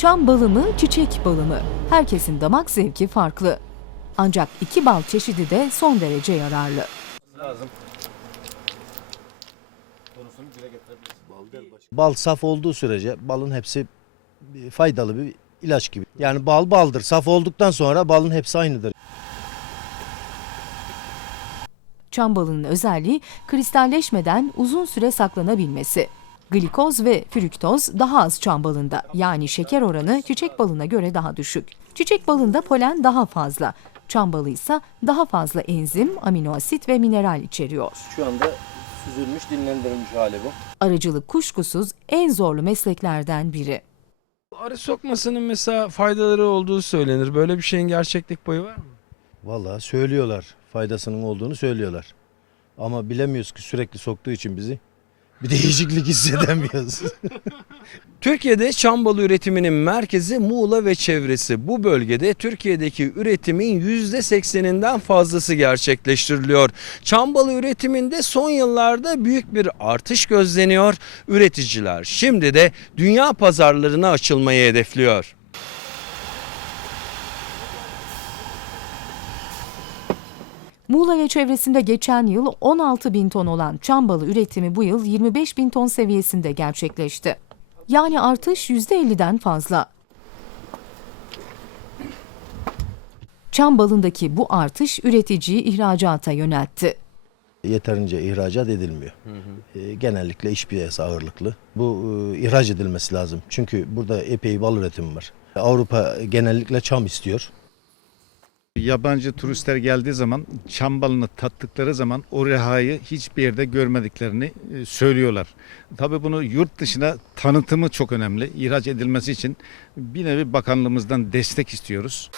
Çam balı mı, çiçek balı mı? Herkesin damak zevki farklı. Ancak iki bal çeşidi de son derece yararlı. Bal saf olduğu sürece balın hepsi faydalı bir ilaç gibi. Yani bal baldır. Saf olduktan sonra balın hepsi aynıdır. Çam balının özelliği kristalleşmeden uzun süre saklanabilmesi. Glikoz ve fruktoz daha az çam balında yani şeker oranı çiçek balına göre daha düşük. Çiçek balında polen daha fazla. Çam balı ise daha fazla enzim, amino asit ve mineral içeriyor. Şu anda süzülmüş, dinlendirilmiş hali bu. Arıcılık kuşkusuz en zorlu mesleklerden biri. Arı sokmasının mesela faydaları olduğu söylenir. Böyle bir şeyin gerçeklik payı var mı? Vallahi söylüyorlar. Faydasının olduğunu söylüyorlar. Ama bilemiyoruz ki sürekli soktuğu için bizi. Bir değişiklik hissedemiyoruz. Türkiye'de çam balı üretiminin merkezi Muğla ve çevresi. Bu bölgede Türkiye'deki üretimin %80'inden fazlası gerçekleştiriliyor. Çam balı üretiminde son yıllarda büyük bir artış gözleniyor. Üreticiler şimdi de dünya pazarlarına açılmayı hedefliyor. Muğla ve çevresinde geçen yıl 16 bin ton olan çam balı üretimi bu yıl 25 bin ton seviyesinde gerçekleşti. Yani artış %50'den fazla. Çam balındaki bu artış üreticiyi ihracata yöneltti. Yeterince ihracat edilmiyor. E, genellikle iş piyasa ağırlıklı. Bu e, ihraç edilmesi lazım. Çünkü burada epey bal üretimi var. Avrupa genellikle çam istiyor. Yabancı turistler geldiği zaman çam balını tattıkları zaman o rehayı hiçbir yerde görmediklerini e, söylüyorlar. Tabii bunu yurt dışına tanıtımı çok önemli. İhraç edilmesi için bir nevi bakanlığımızdan destek istiyoruz.